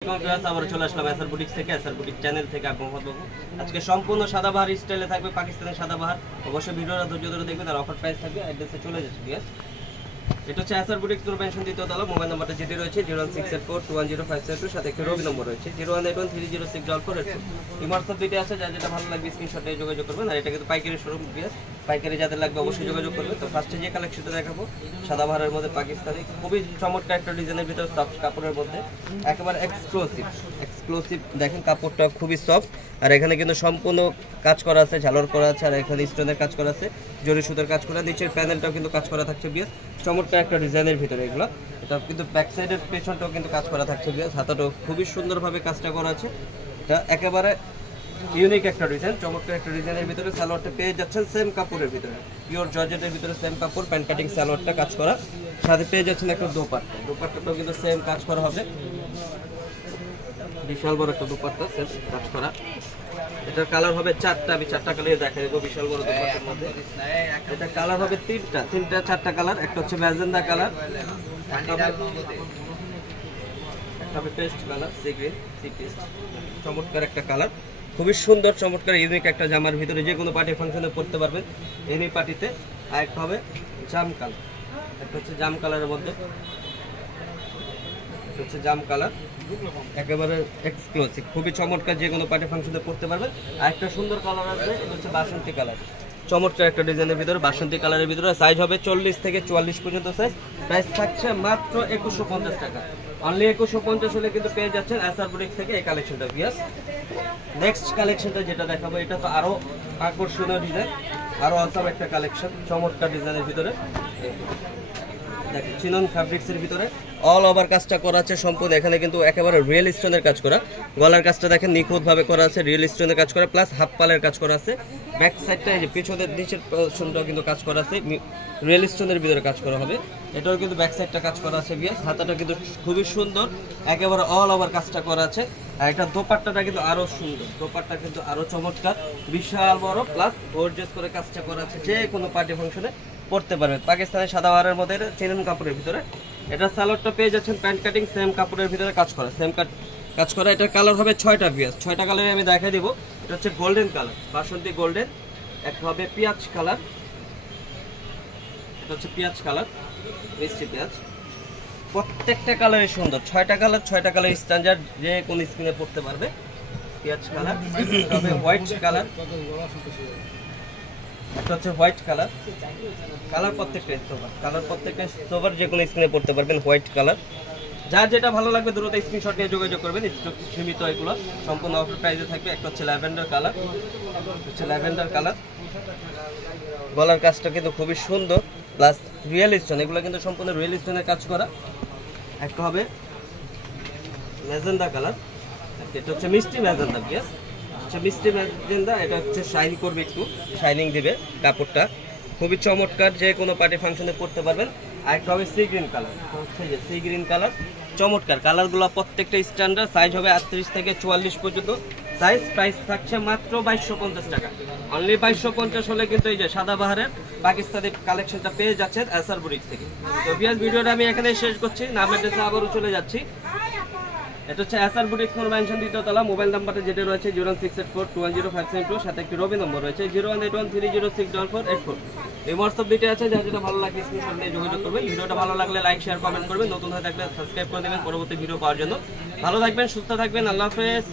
আবার চলে আসলাম SR boutique থেকে, এসআর বুটিক চ্যানেল থেকে আমি মোহাম্মদ বাবু। আজকে সম্পূর্ণ সাদাবাহার স্টাইলে থাকবে, পাকিস্তানের সাদাবাহার। অবশ্যই ভিডিওটা ধৈর্য ধরে দেখবেন, আর অফার প্রাইস থাকবে। অ্যাড্রেসে চলে যাচ্ছে, ঠিক আছে? এটা হচ্ছে এসআর বুটিক নূর মেনশন দ্বিতীয় তলা। মোবাইল নাম্বারটা যেটি রয়েছে 01684210572, সাথে একটি রবি নম্বর রয়েছে 01813064482। হোয়াটসঅ্যাপ দুইটা আছে, যার যেটা ভালো লাগবে স্ক্রিনশট দিয়ে যোগাযোগ করবেন। আর এটা কিন্তু পাইকারি শোরুম, ঠিক আছে? পাইকারি যাদের লাগবে অবশ্যই যোগাযোগ করবেন। তো ফার্স্টে যে কালেকশনটা দেখাবো সাদাবাহারের মধ্যে পাকিস্তানি, খুবই চমৎকার একটা ডিজাইনের ভিতরে সফট কাপড়ের মধ্যে, একেবারে এক্সক্লুসিভ। দেখেন কাপড়টা খুবই সফট, আর এখানে কিন্তু সম্পূর্ণ কাজ করা আছে, ঝালর করা আছে, আর এখানে স্টোনের কাজ করা আছে, জরি সুতার কাজ করা। নিচের প্যানেলটাও কিন্তু কাজ করা থাকছে বিয়াস, চমৎকার একটা ডিজাইনের ভিতরে এগুলো। এটা কিন্তু ব্যাক সাইডের পেছনটাও কিন্তু কাজ করা থাকছে বিয়াস, হাতাটাও খুবই সুন্দরভাবে কাজটা করা আছে। এটা একেবারে ইউনিক একটা ডিজাইন, চমৎকার একটা ডিজাইনের ভিতরে। সালোয়ারটা পেয়ে যাচ্ছেন সেম কাপড়ের ভিতরে, পিওর জর্জেটের ভিতরে সেম কাপড়, প্যান্ট কাটিং সালোয়ারটা কাজ করা, সাথে পেয়ে যাচ্ছেন একটা দোপাট্টাটাও কিন্তু সেম কাজ করা হবে। বিশাল বড় একটা দোপাট্টা সেম কাজ করা। এটার কালার হবে চারটা, আমি চারটা কালার দেখাই দেবো। বিশাল বড় দোপাট্টার মধ্যে এটা কালার হবে চারটা কালার। একটা হচ্ছে ম্যাজেন্ডা কালার, একটা হবে paste colour, sea green, sea paste. চমৎকার একটা কালার, খুবই সুন্দর চমৎকার ইউনিক একটা জামার ভিতরে যে কোনো পার্টি ফাংশনে পরতে পারবেন এনি পার্টিতে। আর একটা হবে জাম কালার, একটা হচ্ছে জাম কালারের মধ্যে, একটা হচ্ছে জাম কালার, একেবারে এক্সক্লুসিভ, খুবই চমৎকার, যে কোনো পার্টি ফাংশনে পরতে পারবেন। আর একটা সুন্দর কালার আছে, এটা হচ্ছে বাসন্তী কালার, চমৎকার একটা ডিজাইনের ভিতরে বাসন্তী কালারের ভিতরে। সাইজ হবে 40 থেকে 44 পর্যন্ত সাইজ। প্রাইস থাকছে মাত্র 2150 টাকা, অনলি 2150 হলে কিন্তু পেয়ে যাচ্ছেন এসআর বুটিক থেকে এই কালেকশনটা। বিয়াস নেক্সট কালেকশনটা যেটা দেখাবো, এটা তো আরো আকর্ষণীয় ডিজাইন, আরো অসাম একটা কালেকশন, চমৎকার ডিজাইনের ভিতরে। দেখেন চিনন ফ্যাব্রিক্সের ভিতরে অল ওভার কাজটা করা আছে সম্পূর্ণ। এখানে কিন্তু একেবারে রিয়েল স্টোনের কাজ করা, গলার কাজটা দেখেন নিখুঁতভাবে করা আছে, রিয়েল স্টোনের কাজ করা, প্লাস হাফ পালের কাজ করা আছে। ব্যাক সাইডটা এই যে পিছনের নিচের পোরশনটাও কিন্তু কাজ করা আছে, রিয়েল স্টোনের ভিতরে কাজ করা হবে। এটাও কিন্তু ব্যাক সাইডটা কাজ করা আছে বিয়াস, হাতাটা কিন্তু খুবই সুন্দর, একেবারে অল ওভার কাজটা করা আছে। আর এটা দোপাট্টাটা কিন্তু আরো সুন্দর, দোপাট্টা কিন্তু আরো চমৎকার, বিশাল বড়, প্লাস গর্জিয়াস করে কাজটা করা আছে, যে কোনো পার্টি ফাংশনে পড়তে পারবেন। পাকিস্তানের সাদাবাহারের মধ্যে চিনন কাপড়ের ভিতরে। এটা সালোয়ারটা পেয়ে যাচ্ছেন প্যান্ট কাটিং সেম কাপড়ের ভিতরে কাজ করা, কাজ করা। এটার কালার হবে 6টা বিয়াস, 6টা কালারে আমি দেখাই দিব। এটা হচ্ছে গোল্ডেন কালার, বাসন্তী গোল্ডেন। একটা হবে পেঁয়াজ কালার, এটা হচ্ছে পেঁয়াজ কালার, মিষ্টি পেঁয়াজ। প্রত্যেকটা কালারই সুন্দর, 6টা কালার স্ট্যান্ডার্ড, যে কোন স্কিনে পড়তে পারবে। পেঁয়াজ কালার হবে, হোয়াইট কালার, একটা হচ্ছে হোয়াইট কালার। প্রত্যেকটা সোভার যে কোনো স্ক্রিনে পড়তে পারবেন, হোয়াইট কালার। যার যেটা ভালো লাগবে দ্রুত স্ক্রিনশট নিয়ে যোগাযোগ করবেন, স্টক সীমিত, এগুলো সম্পূর্ণ অফার প্রাইসে থাকবে। একটা হচ্ছে ল্যাভেন্ডার কালার, গলার কাজটা কিন্তু খুবই সুন্দর, প্লাস রিয়েল স্টোন, এগুলো কিন্তু সম্পূর্ণ রিয়েল স্টোনের কাজ করা। একটা হবে ম্যাজেন্ডা কালার, এটা হচ্ছে মিষ্টি ম্যাজেন্ডা, বিয়াস মিষ্টি ম্যাজেন্ডা। এটা হচ্ছে শাইন করবে, একটু শাইনিং দিবে কাপড়টা, খুবই চমৎকার, যে কোনো পার্টি ফাংশনে পড়তে পারবেন। আর একটা হবে sea green colour, sea green colour, চমৎকার কালারগুলো প্রত্যেকটা স্ট্যান্ডার্ড। সাইজ হবে 38 থেকে 44 পর্যন্ত সাইজ। প্রাইস থাকছে মাত্র 2250 টাকা, অনলি 2250 হলে কিন্তু এই যে সাদাবাহারের পাকিস্তানি কালেকশনটা পেয়ে যাচ্ছেন এসআর বুটিক থেকে। তো বিয়াস ভিডিওটা আমি এখানে শেষ করছি, নাম অ্যাড্রেসে আবারও চলে যাচ্ছি। এটা হচ্ছে এসআর বুটিক নূর মেনশন দ্বিতীয় তলা। মোবাইল নাম্বারটা যেটা রয়েছে 06842105772, সাথে একটি রবি নম্বর রয়েছে 01813064484। এই হোয়াটসঅ্যাপ দুইটা আছে, যার যেটা ভালো লাগে স্ক্রিনশট নিয়ে যোগাযোগ করবেন। ভিডিওটা ভালো লাগলে লাইক শেয়ার কমেন্ট করবেন, নতুন হয়ে থাকলে সাবস্ক্রাইব করে দেবেন পরবর্তী ভিডিও পাওয়ার জন্য। ভালো থাকবেন, সুস্থ থাকবেন, আল্লাহ হাফেজ।